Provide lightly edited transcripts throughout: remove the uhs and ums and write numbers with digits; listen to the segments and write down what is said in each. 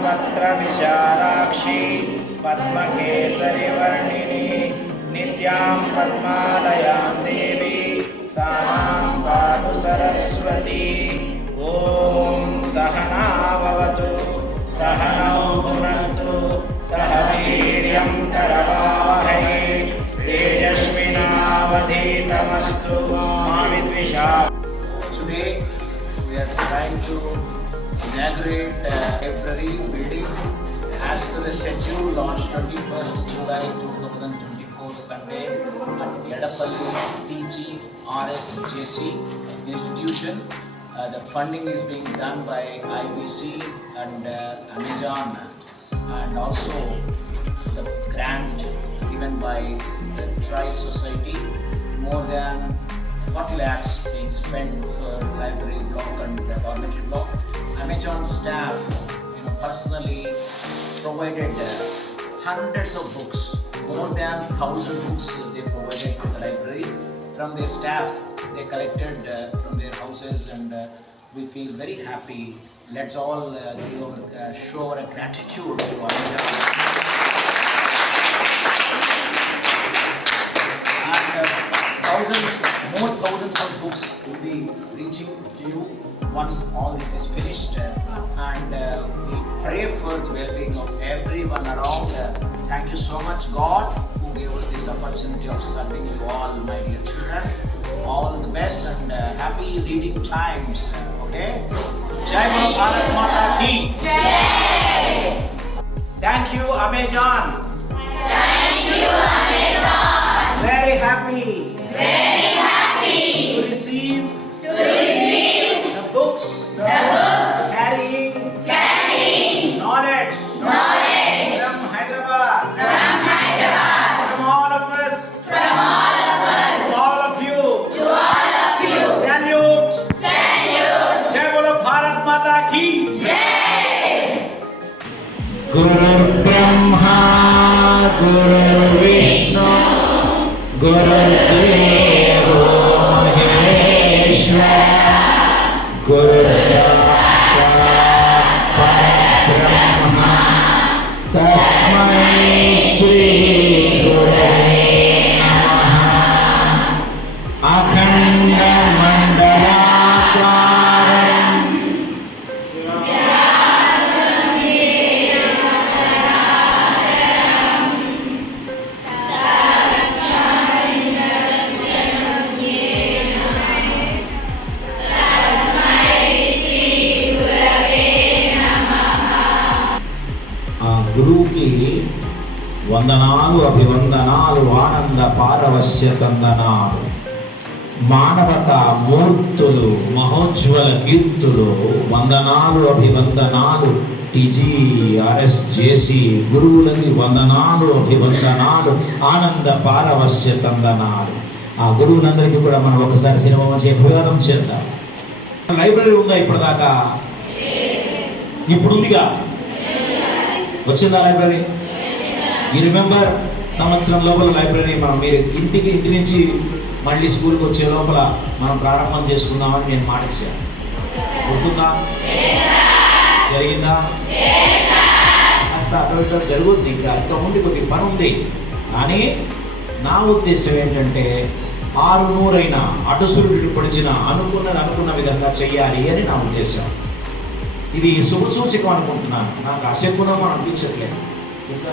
पद्मपत्रविशालाक्षी पद्मकेसरिवर्णिनी नित्यां पद्मालयां देवी सा मां पातु सरस्वती। ॐ सहना भवतु सहनौ भुनक्तु सह वीर्यं करवावहै तेजस्विनावधीतमस्तु मा विद्विषावहै। Today we are trying to inaugurate library building as per the schedule on 21st July 2024 Sunday at Edapalli TG RSJC institution. The funding is being done by IBC and Amazon, and also the grant given by the Tri Society. More than 40 lakhs being spent for library block and dormitory block. Amazon staff personally provided hundreds of books, more than 1,000 books they provided to the library. From their staff, they collected from their houses, and we feel very happy. Let's all show our gratitude to Amazon. Thousands of books will be reaching to you once all this is finished, and we pray for the well-being of everyone around. Thank you so much, God, who gave us this opportunity of serving you all, my dear children. All the best and happy reading times. Okay? Jai Bolo Bharat Mata Ki Jai. Thank you, Amazon. Thank you, Amazon. Very happy. Very happy to receive the books carrying knowledge from Hyderabad, from all of us, to all of you. Salute. Jai Bolo Bharat Mata Ki Jai. Guru Brahma Guru Vishnu Gurudevo Maheshwara Guru Sakshat Parabrahma Tasmai Shri Gurave Namaha Akhanda Mandalakaram గురువుకి వందనాలు అభివందనాలు ఆనంద పారవశ్య తందనాలు మానవత మూర్తులు మహోజ్వల కీర్తులు వందనాలు అభివందనాలు TGRSJC గురువులకి వందనాలు అభివందనాలు ఆనంద పారవశ్య తందనాలు. ఆ గురువులందరికీ కూడా మనం ఒకసారి సినిమా మంచి అభివాదం చేద్దాం. లైబ్రరీ ఉందా ఇప్పటిదాకా? ఇప్పుడు ఉందిగా? వచ్చిందా లైబ్రరీ? ఈ రిమెంబర్ సంవత్సరం లోపల లైబ్రరీ మీరు ఇంటి నుంచి మళ్ళీ స్కూల్కి వచ్చే లోపల మనం ప్రారంభం చేసుకుందామని నేను మాట ఇచ్చాను. గుర్తుందా? జరిగిందా? కాస్త అటు జరుగుద్ది, ఇంకా ఉంది, కొద్ది పని ఉంది. కానీ నా ఉద్దేశం ఏంటంటే 600 అటు సూర్యుడు పొడిచిన అనుకున్న విధంగా చెయ్యాలి అని నా ఉద్దేశం. ఇది శుభసూచకం అనుకుంటున్నాను. నాకు అశకునం అనిపించట్లేదు. ఇంకా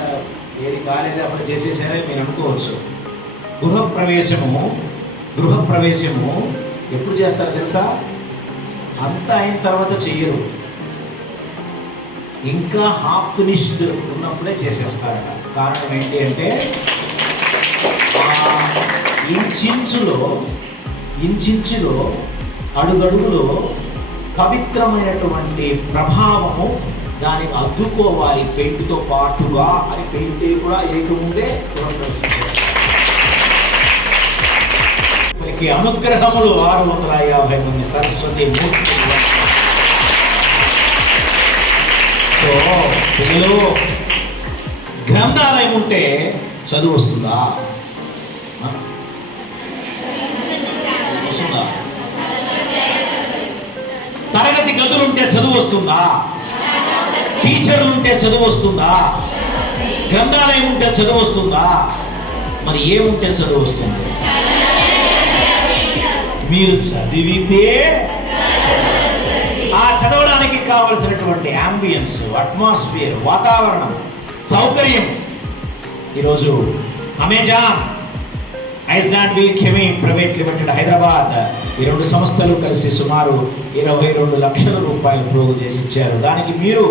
ఏది కాలేదే అప్పుడు చేసేసారే మీరు అనుకోవచ్చు. గృహప్రవేశము ఎప్పుడు చేస్తారో తెలుసా? అంతా అయిన తర్వాత చెయ్యరు, ఇంకా హాఫ్ ఫినిష్డ్ ఉన్నప్పుడే చేసేస్తారట. కారణం ఏంటి అంటే ఇంచులో అడుగడుగులో పవిత్రమైనటువంటి ప్రభావము దానికి అద్దుకోవాలి పెయింట్తో పాటుగా అని పెయింట్ కూడా ఏకముందే మనకి అనుగ్రహములు 650 మంది సరస్వతి మూర్తులు. సో పిల్లలు, గ్రంథాలయం ఉంటే చదువు వస్తుందా? తరగతి గదులుంటే చదువు వస్తుందా? టీచర్లు ఉంటే చదువు వస్తుందా? గ్రంథాలయం ఉంటే చదువు వస్తుందా? మరి ఏముంటే చదువు వస్తుంది? మీరు చదివితే ఆ చదవడానికి కావలసినటువంటి అంబియన్స్, అట్మాస్ఫియర్, వాతావరణం, సౌకర్యం. ఈరోజు అమెజాన్, ఐస్లాండ్ వీల్ కెమీ ప్రైవేట్ లిమిటెడ్ హైదరాబాద్, ఈ రెండు సంస్థలు కలిసి సుమారు 22 లక్షల రూపాయలు ప్రోగు చేసి ఇచ్చారు. దానికి మీరు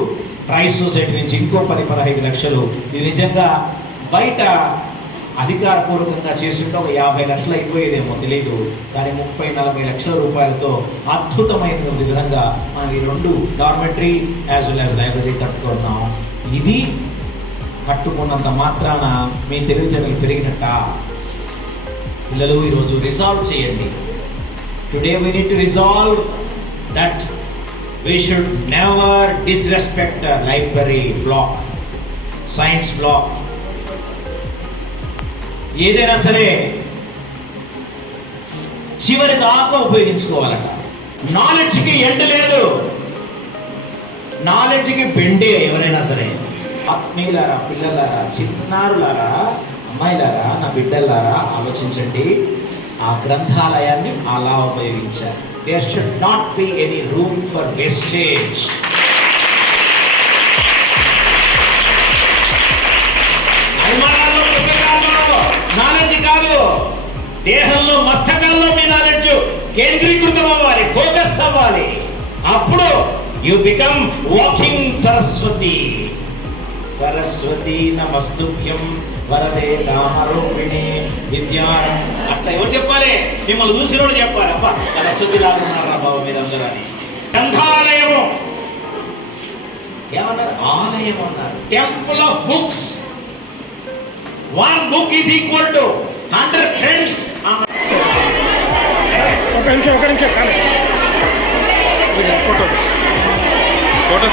ప్రైస్ సొసైటీ నుంచి ఇంకో 10-15 లక్షలు. ఇది నిజంగా బయట అధికారపూర్వకంగా చేస్తుంటే ఒక 50 లక్షలు అయిపోయేదేమో తెలియదు, కానీ 30-40 లక్షల రూపాయలతో అద్భుతమైన విధంగా మనం ఈ రెండు dormitory as well as library కట్టుకున్నాం. ఇది కట్టుకున్నంత మాత్రాన మీ తెలివితేటలు పెరిగినట్ట? పిల్లలు ఈరోజు రిజాల్వ్ చేయండి. Today we need to resolve that we should never disrespect library block, science block. ఏదైనా సరే చివరి దాకా ఉపయోగించుకోవాలట. నాలెడ్జ్కి ఎండ్ లేదు, నాలెడ్జ్కి బెండే. ఎవరైనా సరే ఆత్మీయులారా, పిల్లలారా, చిన్నారులారా, అమ్మాయిలారా, నా బిడ్డలారా ఆలోచించండి. ఆ గ్రంథాలయాన్ని అలా ఉపయోగించారు. There should not be any room for wastage. అల్మారాల్లో, పుస్తకాల్లో నాలెడ్జ్ కాదు, దేహంలో, మస్తకాల్లో మీ నాలెడ్జ్ కేంద్రీకృతం అవ్వాలి, ఫోకస్ అవ్వాలి. అప్పుడు you become walking Saraswati. Saraswati నమస్తుభ్యం వరదే నామరూపిణి విద్యా. అట్లా ఎవరు చెప్పాలి? మిమ్మల్ని చూసినోడు చెప్పాలి. అబ్బా సరస్వతి లాగా ఉన్నారా బాబు మీరందరూ అని. గ్రంథాలయము ఏమన్నారు? ఆలయం అన్నారు. Temple of books. 1 book is equal to 100 friends. ఒక నిమిషం ఫోటో